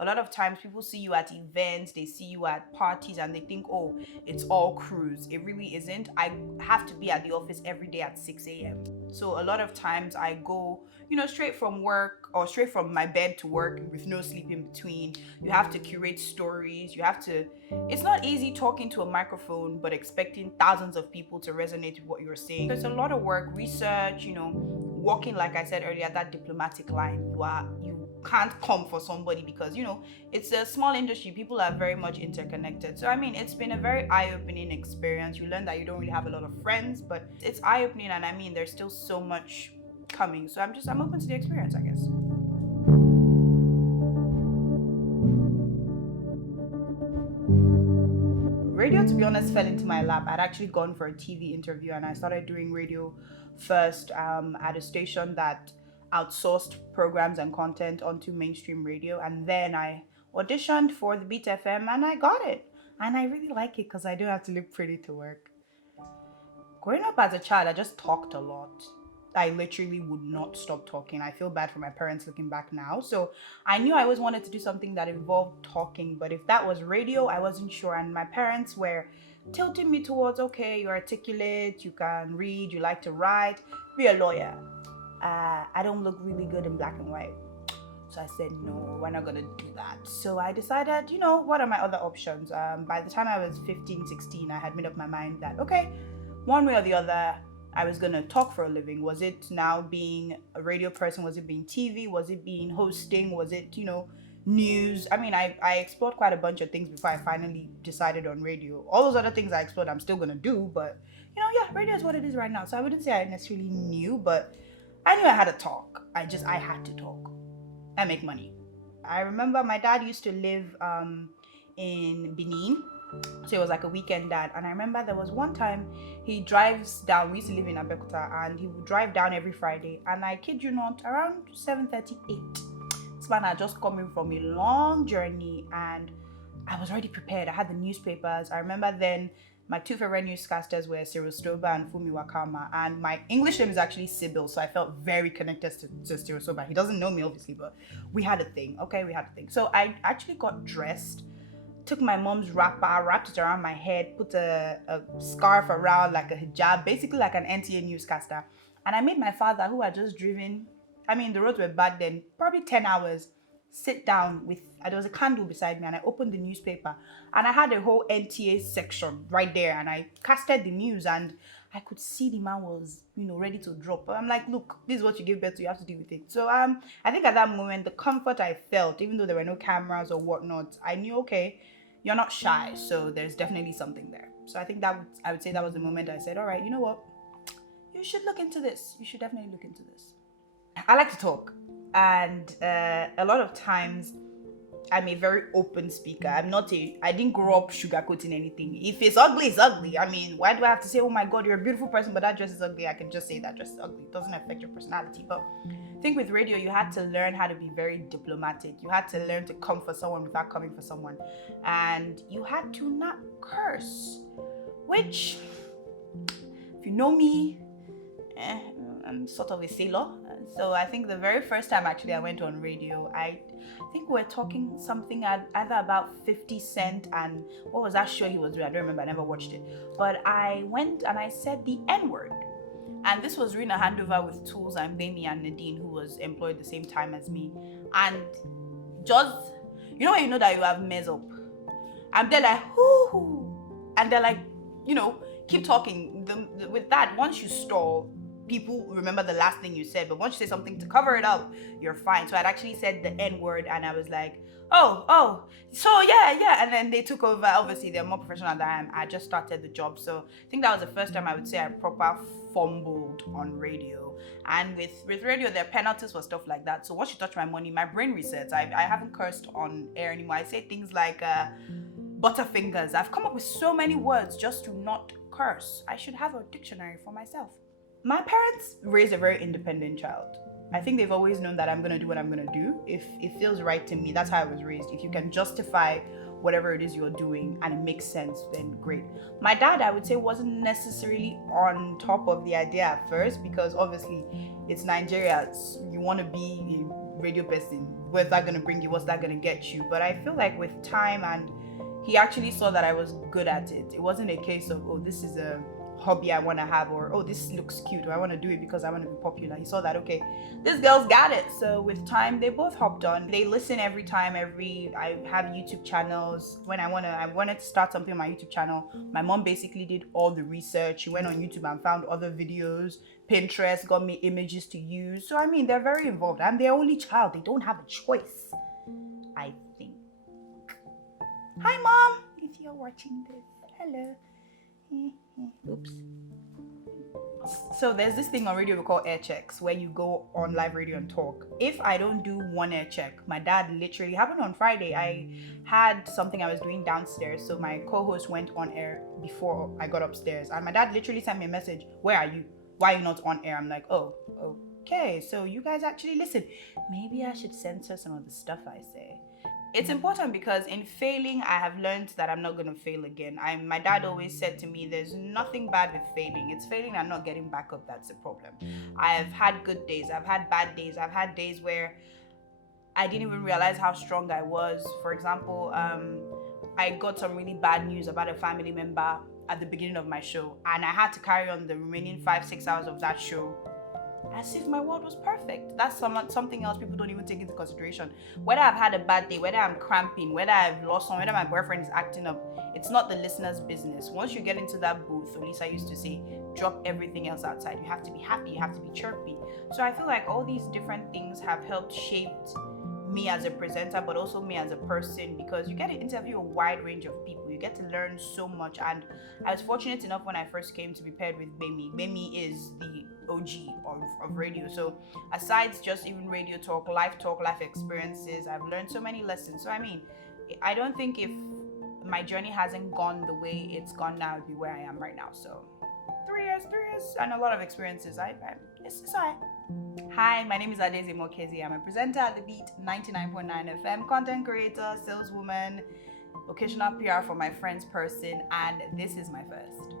A lot of times people see you at events, they see you at parties, and they think, oh, it's all cruise. It really isn't. I have to be at the office every day at 6 a.m. So a lot of times I go, straight from work or straight from my bed to work with no sleep in between. You have to curate stories. It's not easy talking to a microphone, but expecting thousands of people to resonate with what you're saying. So it's a lot of work, research, walking, like I said earlier, that diplomatic line. You can't come for somebody because, it's a small industry. People are very much interconnected. So, I mean, it's been a very eye-opening experience. You learn that you don't really have a lot of friends, but it's eye-opening. And I mean, there's still so much coming. So I'm open to the experience, I guess. Radio, to be honest, fell into my lap. I'd actually gone for a TV interview and I started doing radio first at a station that outsourced programs and content onto mainstream radio. And then I auditioned for the Beat FM and I got it. And I really like it because I don't have to look pretty to work. Growing up as a child, I just talked a lot. I literally would not stop talking. I feel bad for my parents looking back now. So I knew I always wanted to do something that involved talking, but if that was radio, I wasn't sure. And my parents were tilting me towards, okay, you're articulate, you can read, you like to write, be a lawyer. I don't look really good in black and white. So I said, no, we're not gonna do that. So I decided, what are my other options? By the time I was 15, 16, I had made up my mind that, okay, one way or the other, I was going to talk for a living. Was it now being a radio person? Was it being TV? Was it being hosting? Was it, news? I mean, I explored quite a bunch of things before I finally decided on radio. All those other things I explored, I'm still going to do. But, yeah, radio is what it is right now. So I wouldn't say I necessarily knew, but I knew I had to talk. I had to talk and make money. I remember my dad used to live in Benin. So it was like a weekend dad. And I remember there was one time he drives down. We used to live in Abeokuta and he would drive down every Friday. And I kid you not, around 7:38, this man had just come in from a long journey and I was already prepared. I had the newspapers. I remember then my two favorite newscasters were Cyril Stoba and Fumi Wakama. And my English name is actually Sybil, so I felt very connected to Cyril Stoba. He doesn't know me, obviously, but we had a thing. Okay, we had a thing. So I actually got dressed, took my mom's wrapper, wrapped it around my head, put a scarf around like a hijab, basically like an NTA newscaster. And I made my father, who had just driven, the roads were bad then, probably 10 hours, sit down there was a candle beside me and I opened the newspaper and I had a whole NTA section right there and I casted the news and I could see the man was, ready to drop. I'm like, look, this is what you give birth to, you have to deal with it. So I think at that moment, the comfort I felt, even though there were no cameras or whatnot, I knew, okay, you're not shy, so there's definitely something there. So I think I would say that was the moment I said, all right, you know what? You should look into this. You should definitely look into this. I like to talk. And a lot of times I'm a very open speaker. I didn't grow up sugarcoating anything. If it's ugly, it's ugly. I mean, why do I have to say, oh my God, you're a beautiful person, but that dress is ugly? I can just say that dress is ugly. It doesn't affect your personality. But I think with radio, you had to learn how to be very diplomatic. You had to learn to come for someone without coming for someone. And you had to not curse, which, if you know me, I'm sort of a sailor. So I think the very first time actually I went on radio, I think we were talking something either about 50 Cent and what was that show he was doing? I don't remember, I never watched it. But I went and I said the N-word. And this was during a handover with Tools and Bemi and Nadine, who was employed the same time as me. And just, when you know that you have messed up. And they're like, whoo. And they're like, keep talking. With that, once you stall, people remember the last thing you said, but once you say something to cover it up, you're fine. So I'd actually said the N-word and I was like, oh, so yeah. And then they took over. Obviously, they're more professional than I am. I just started the job. So I think that was the first time I would say I proper fumbled on radio. And with radio, there are penalties for stuff like that. So once you touch my money, my brain resets. I haven't cursed on air anymore. I say things like butterfingers. I've come up with so many words just to not curse. I should have a dictionary for myself. My parents raised a very independent child. I think they've always known that I'm going to do what I'm going to do. If it feels right to me, that's how I was raised. If you can justify whatever it is you're doing and it makes sense, then great. My dad, I would say, wasn't necessarily on top of the idea at first because obviously it's Nigeria. You want to be a radio person, where's that gonna bring you? What's that gonna get you? But I feel like with time, and he actually saw that I was good at it. It wasn't a case of, oh, this is a hobby I want to have, or oh, this looks cute, or I want to do it because I want to be popular. He saw that, okay, this girl's got it. So with time, they both hopped on. They listen every time. I have YouTube channels. When I wanted to start something on my YouTube channel, my mom basically did all the research. She went on YouTube and found other videos. Pinterest got me images to use. So I mean, they're very involved. I'm their only child. They don't have a choice, I think. Hi, Mom, if you're watching this. Hello. Oops. So there's this thing on radio we call air checks, where you go on live radio and talk. If I don't do one air check, my dad literally happened on Friday. I had something I was doing downstairs, so my co-host went on air before I got upstairs, and my dad literally sent me a message, where are you? Why are you not on air? I'm like, oh, okay, so you guys actually listen. Maybe I should censor some of the stuff I say. It's important because in failing, I have learned that I'm not going to fail again. My dad always said to me, there's nothing bad with failing. It's failing and not getting back up that's the problem. I've had good days. I've had bad days. I've had days where I didn't even realize how strong I was. For example, I got some really bad news about a family member at the beginning of my show, and I had to carry on the remaining 5-6 hours of that show as if my world was perfect. That's something else people don't even take into consideration. Whether I've had a bad day, whether I'm cramping, whether I've lost someone, whether my boyfriend is acting up, it's not the listener's business. Once you get into that booth, Lisa used to say, drop everything else outside. You have to be happy, you have to be chirpy. So I feel like all these different things have helped shape me as a presenter, but also me as a person, because you get to interview a wide range of people. You get to learn so much, and I was fortunate enough when I first came to be paired with Bemi. Bemi is the OG of radio. So aside just even radio talk, life experiences, I've learned so many lessons. So I mean, I don't think if my journey hasn't gone the way it's gone now, it'd be where I am right now. So 3 years, and a lot of experiences. It's all right. Hi, my name is Mokaeze. I'm a presenter at The Beat 99.9 FM, content creator, saleswoman, occasional PR for my friends person, and this is my first.